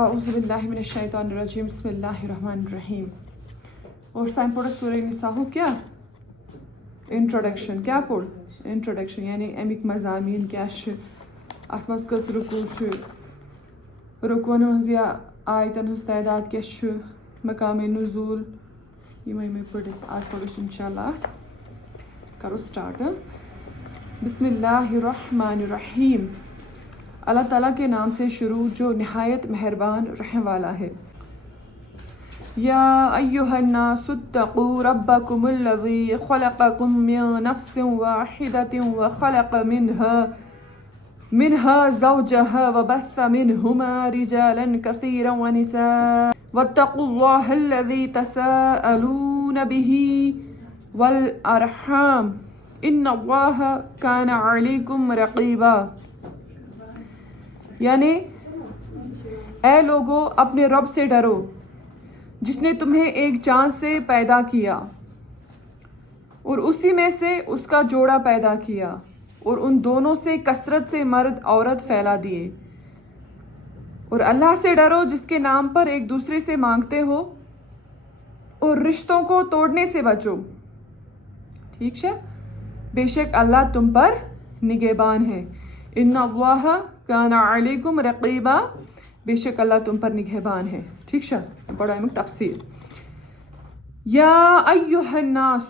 اعوذ باللہ من الشیطان الرجیم بسم اللہ الرحمن الرحیم. اس ٹائم پڑھو سورہ نساء کیا انٹروڈکشن کیا پوڑ انٹروڈکشن یعنی امیک مضامین کیا ات مز کس رکوع رکوعن ہز یا آیتن ہز تعداد کیا مقام نزول یہ پڑھس آج پڑھو انشاءاللہ کرو سٹارٹ. بسم اللہ الرحمن الرحیم. اللہ تعالیٰ کے نام سے شروع جو نہایت مہربان رحم والا ہے. یا ایہا الناس اتقوا ربکم الذی خلقکم من نفس واحدۃ وخلق منها زوجها وبث منهما رجالا كثيرا ونساء واتقوا الله الذي تساءلون به والأرحام ان الله كان عليكم رقيبا. یعنی اے لوگو اپنے رب سے ڈرو جس نے تمہیں ایک چاند سے پیدا کیا اور اسی میں سے اس کا جوڑا پیدا کیا اور ان دونوں سے کثرت سے مرد عورت پھیلا دیے. اور اللہ سے ڈرو جس کے نام پر ایک دوسرے سے مانگتے ہو اور رشتوں کو توڑنے سے بچو. ٹھیک ہے، بے شک اللہ تم پر نگہبان ہے. ان اللہ کان علیکم رقیبا، بے شک اللہ تم پر نگہبان ہے. ٹھیک ہے، بڑا تفصیل. یا ایہا الناس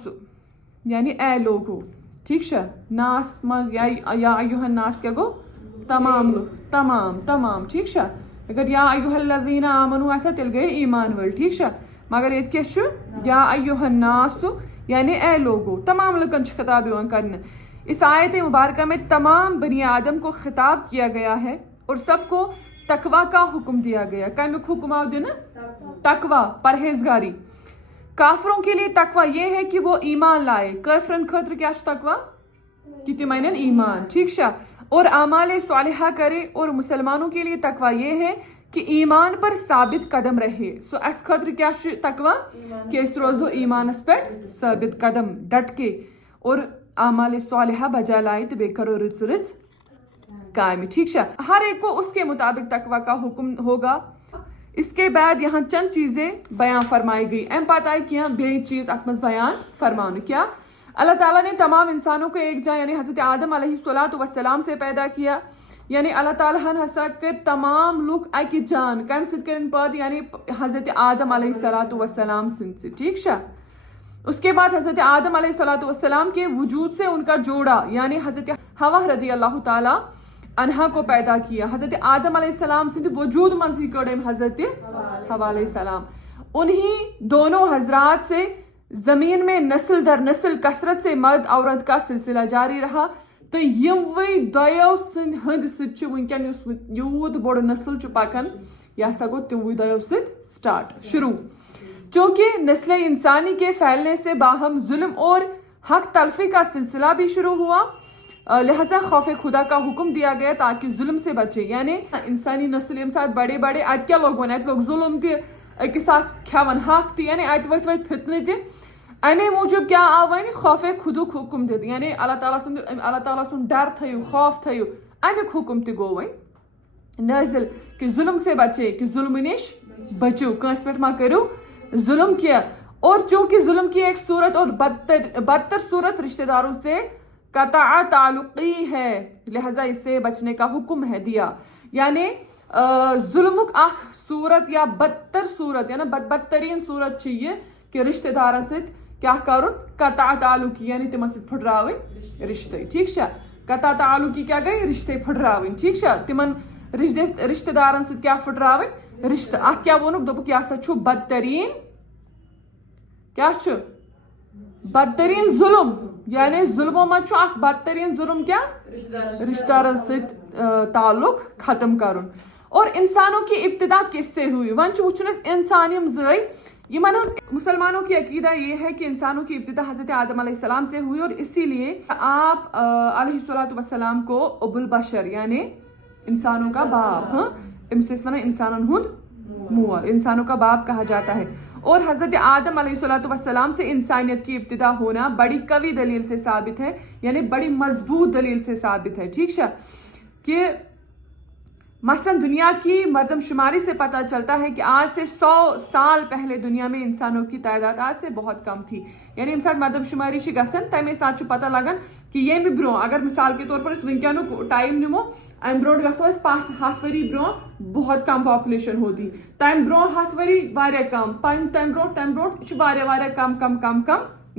یعنی اے لوگو. ٹھیک ہے، ناس یا ایہا الناس کیا گو تمام لوگ تمام. ٹھیک ہے، اگر یا ایہا الذین آمنوا ایسا تیل گئے ایمان ول. ٹھیک ہے، مگر یہ کیا یا ایہا الناس یعنی اے لوگو تمام لوگن خطاب یوان کرنے. اس آیت مبارکہ میں تمام بنی آدم کو خطاب کیا گیا ہے اور سب کو تقوی کا حکم دیا گیا. کمیک حکم آو دینا تقوی پرہیزگاری. کافروں کے لیے تقوی یہ ہے کہ وہ ایمان لائے. کافرن خاطر کیا تقوی کہ تم ایمان. ٹھیک ہے، اور اعمال صالحہ کرے. اور مسلمانوں کے لیے تقوی یہ ہے کہ ایمان پر ثابت قدم رہے. سو اس خاطر کیا تقوی کہ اس روزو ایمانس پر ثابت قدم ڈٹ کے اور اعمال صالحہ بجا لائے تو بے کرو رچ کام. ٹھیک ہے، ہر ایک کو اس کے مطابق تقوی کا حکم ہوگا. اس کے بعد یہاں چند چیزیں بیان فرمائی گئی. ام پتہ ہے کیا بے چیز اتمز بیان فرمان کیا اللہ تعالیٰ نے تمام انسانوں کو ایک جا یعنی حضرت آدم علیہ السلام سے پیدا کیا. یعنی اللہ تعالیٰ ہسا کر تمام لوگ اکہ جان کم ست کرن پت یعنی حضرت آدم علیہ السلام سن سے. ٹھیک ہے، اس کے بعد حضرت آدم علیہ السلام کے وجود سے ان کا جوڑا یعنی حضرت حوا رضی اللہ تعالی عنہا کو پیدا کیا. حضرت آدم علیہ السلام سے وجود منزی کڑم حضرت حوا علیہ السلام. انہی دونوں حضرات سے زمین میں نسل در نسل کثرت سے مرد عورت کا سلسلہ جاری رہا. تو یموی دیو سن ہند ست ونکن یوت بڑ نسل پکان یہ سا گو تموی دیو ست سٹارٹ شروع. چونکہ نسل انسانی کے پھیلنے سے باہم ظلم اور حق تلفی کا سلسلہ بھی شروع ہوا، لہذا خوف خدا کا حکم دیا گیا تاکہ ظلم سے بچے. یعنی انسانی نسل یم ساتھ بڑے ات کیا لوگ ون ات لوگ ظلم تہ اکس کھیون حق تہ یعنی ات ورت فتنہ تہ. امی موجود کیا آو ون خوف خدک حکم دت یعنی اللہ تعالیٰ سن ڈر تھیو خوف تھیو امیک حکم تہ گو ون نازل کہ ظلم سے بچے کہ ظلم نش بچو کنس پہ ما کرو ظلم کیا. اور چونکہ ظلم کی ایک صورت اور بدتر صورت رشتہ داروں سے قطع تعلقی ہے لہذا اس سے بچنے کا حکم ہے دیا. یعنی ظلمک اخ صورت یا بدتر صورت یعنی بدترین صورت یہ کہ رشتہ داروں سے کیا کرن قطع تعلقی یعنی تم سے پھٹراون رشتے. ٹھیک ہے، قطع تعلقی کیا گئی رشتے پھٹراون. ٹھیک ہے، تمن رشتہ دارن سے کیا پھٹراون رشتہ. ات کیا ونک دوپک یہ ہسا چھو بدترین کیا چھو بدترین ظلم. یعنی ظلموں من چھو اخ بدترین ظلم کیا رشتہ دارن سے تعلق ختم کرن. اور انسانوں کی ابتدا کس سے ہوئی ون چھو وچھنس انسان یم زئی یمن مسلمانوں کی عقیدہ یہ ہے کہ انسانوں کی ابتدا حضرت آدم علیہ السلام سے ہوئی. اور اسی لیے آپ علیہ السلام کو ابو البشر یعنی انسانوں کا باپ انسانوں ہند مول انسانوں کا باپ کہا جاتا ہے. اور حضرت آدم علیہ السلام سے انسانیت کی ابتدا ہونا بڑی قوی دلیل سے ثابت ہے یعنی بڑی مضبوط دلیل سے ثابت ہے. ٹھیک ہے، کہ مثلاً دنیا کی مردم شماری سے پتہ چلتا ہے کہ آج سے 100 سال پہلے دنیا میں انسانوں کی تعداد آج سے بہت کم تھی. یعنی ییٚمہِ ساتہٕ مردم شماری چھِ گژھان تمے ساتہٕ چھُ پتہ لگان کہ ییٚمہِ برونٛہہ اگر مثال کے طور پر أسۍ وٕنکیٚنُک ٹایم نِمو امہِ برونٛٹھ گژھو أسۍ 100 ؤری برونٛہہ بہت کم پاپولیشن ہوتی, تمہِ برونٛہہ 100 ؤری واریاہ کم, تمہِ برونٛٹھ چھُ واریاہ کم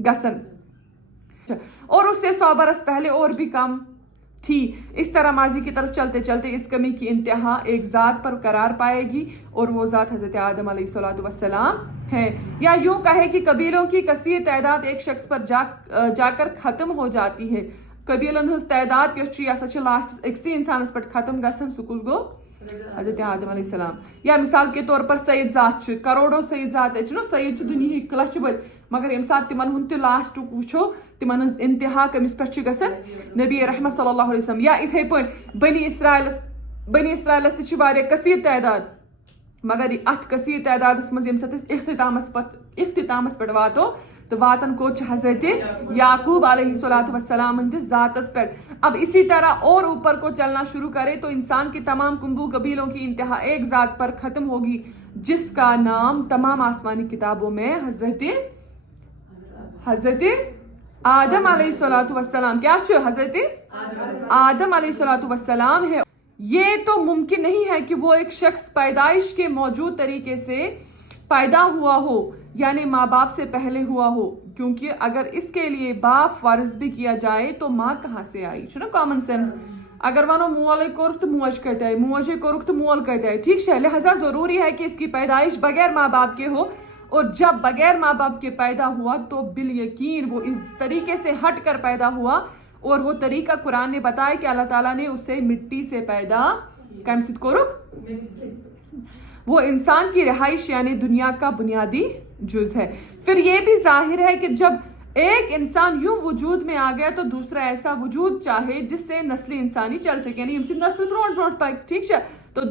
گژھان, اور اس سے 100 برس پہلے اور بھی کم تھی. اس طرح ماضی کی طرف چلتے چلتے اس کمی کی انتہا ایک ذات پر قرار پائے گی اور وہ ذات حضرت آدم علیہ السلام ہے. یا یوں کہے کہ قبیلوں کی کثیر تعداد ایک شخص پر جا کر ختم ہو جاتی ہے. قبیلن ہز تعداد یس یہ سا لاسٹ اکسی انسانس پہ ختم گژھان, سہ کس گو حضرت آدم علیہ السلام. یا مثال کے طور پر سید ذات کروڑوں سید ذات نا سید دنیا لچھ بد, مگر یم سات تمن ہند تہ لاسٹ وچھو تمن ہز انتہا کمس پہ گژھان نبی رحمت صلی اللہ علیہ وسلم. یا اتھے پہ بنی اسرائیلس تہ واریاہ کثیر تعداد, مگر ات کثیر تعدادس مز یم سات اختتامس پہ واتو تو واتن کو حضرت یعقوب علیہ السلام ہندس ذاتس پہ. اب اسی طرح اور اوپر کو چلنا شروع کرے تو انسان کے تمام کنبو قبیلوں کی انتہا ایک ذات پر ختم ہوگی جس کا نام تمام آسمانی کتابوں میں حضرت آدم علیہ السلام کیا حضرت آدم علیہ السلام ہے. یہ تو ممکن نہیں ہے کہ وہ ایک شخص پیدائش کے موجود طریقے سے پیدا ہوا ہو, یعنی ماں باپ سے پہلے ہوا ہو, کیونکہ اگر اس کے لیے باپ فرض بھی کیا جائے تو ماں کہاں سے آئی. نا کامن سینس, اگر ونو مول کورک تو موج کت آئی, موجے کورک تو مول کت آئی, ٹھیک ہے. لہذا ضروری ہے کہ اس کی پیدائش بغیر ماں باپ کے ہو, اور جب بغیر ماں باپ کے پیدا ہوا تو بالیقین وہ اس طریقے سے ہٹ کر پیدا ہوا, اور وہ طریقہ قرآن نے بتایا کہ اللہ تعالیٰ نے اسے مٹی سے پیدا کم ست کورک. وہ انسان کی رہائش یعنی دنیا کا بنیادی جز ہے. پھر یہ بھی ظاہر ہے کہ جب ایک انسان یوں وجود میں آ گیا تو دوسرا ایسا وجود چاہے جس سے نسل انسانی چل سکے, یعنی نسل برونٹ پائے, ٹھیک ہے. تو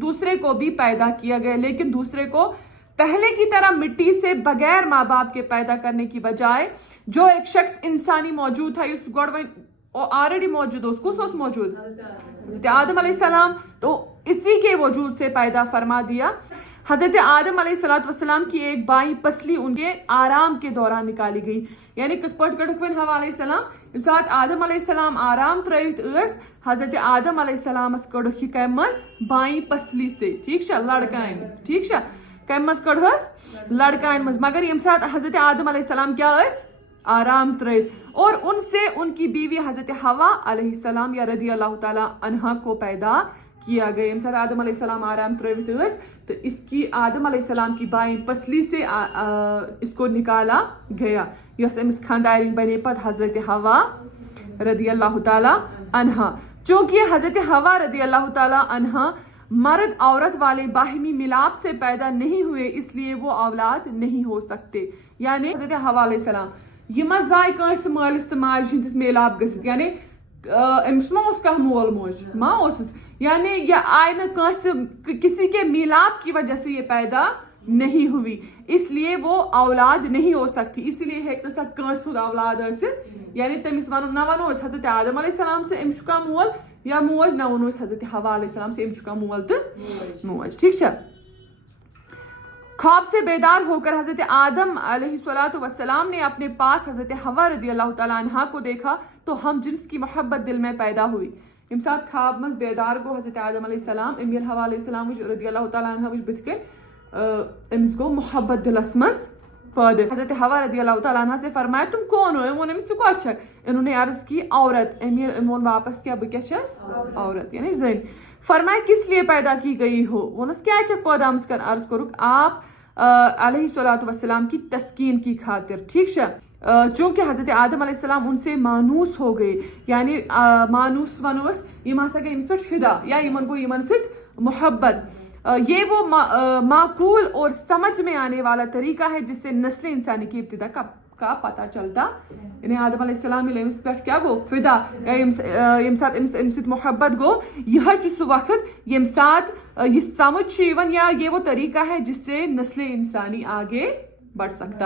دوسرے کو بھی پیدا کیا گیا, لیکن دوسرے کو پہلے کی طرح مٹی سے بغیر ماں باپ کے پیدا کرنے کی بجائے جو ایک شخص انسانی موجود ہے اس گوڑ آلریڈی موجود, اس کو موجود حضرت آدم علیہ السلام, تو اسی کے وجود سے پیدا فرما دیا. حضرت آدم علیہ السلام کی ایک بائیں پسلی ان کے آرام کے دوران نکالی گئی, یعنی کت پٹ کڑکن ہوا علیہ السلام سات آدم علیہ السلام آرام ترائیت اس حضرت آدم علیہ السلام اس کڑک ہی کمز بائیں پسلی سے, ٹھیک ہے, لڑکائن, ٹھیک ہے, کمز کڑھس لڑکائن مز, مگر یم سات حضرت آدم علیہ السلام کیا اس آرام ترائیت, اور ان سے ان کی بیوی حضرت حوا علیہ السلام یا رضی اللہ تعالی عنہا کو پیدا کیا گیا. یم سات آدم علیہ السلام آرام ترائیت اس تو اس کی آدم علیہ السلام کی بائیں پسلی سے اس کو نکالا گیا, یس امس خاندارین بنے پت حضرت حوا رضی اللہ تعالی عنہا. چونکہ حضرت حوا رضی اللہ تعالی عنہا مرد عورت والے باہمی ملاپ سے پیدا نہیں ہوئے, اس لیے وہ اولاد نہیں ہو سکتے. یعنی حضرت حوا علیہ السلام یہ مز زائے کنس مالس تو ماج ہندس میلاپ گژھت, یعنی امس ما اس کا مول موج ما اس, یعنی یہ آئے نہ کسی کے میلاپ کی وجہ سے یہ پیدا نہیں ہوئی, اس لیے وہ اولاد نہیں ہو سکتی. اسی لیے ہے کہ کنس خود اولاد یعنی تمس نہ ونو حضرت آدم علیہ السلام سے امس کا مول یا موج, نہ ونو حضرت حوا علیہ السلام سے امس کا مول تو موج, ٹھیک ہے. خواب سے بیدار ہو کر حضرت آدم علیہ السلام نے اپنے پاس حضرت حوا رضی اللہ تعالیٰ عنہا کو دیکھا تو ہم جنس کی محبت دل میں پیدا ہوئی. یم سات خواب مز بیدار گو حضرت آدم علیہ السلام, امیل حوا علیہ السلام رضی اللہ تعالیٰ عنہا بت کن امس گو محبت دلس مز پیدا. حضرت حوا رضی اللہ تعالیٰ عنہ سے فرمایا تم کون ہو, وون امس کو چھک, انہوں نے عرض کی عورت, امون واپس کیا بہ چھس عورت یعنی زن. فرمایا کس لیے پیدا کی گئی ہو, ونس کیا چک پیدا امس کر, عرض کرک آپ علیہ السلام کی تسکین کی خاطر, ٹھیک ہے. چونکہ حضرت آدم علیہ السلام ان سے مانوس ہو گئے, یعنی مانوس ونوس یم ہسا گئی امس پہ فدا, یا یمن کو یمن سۭتۍ محبت. یہ وہ معقول اور سمجھ میں آنے والا طریقہ ہے جس سے نسل انسانی کی ابتدا کا پتہ چلتا. یعنی آدم علیہ السلام امس پہ کیا گو فدا, یم سات امس محبت گو, یہ سہ وقت یم سات یہ سمجھ یا یہ وہ طریقہ ہے جس سے نسل انسانی آگے بڑھ سکتا.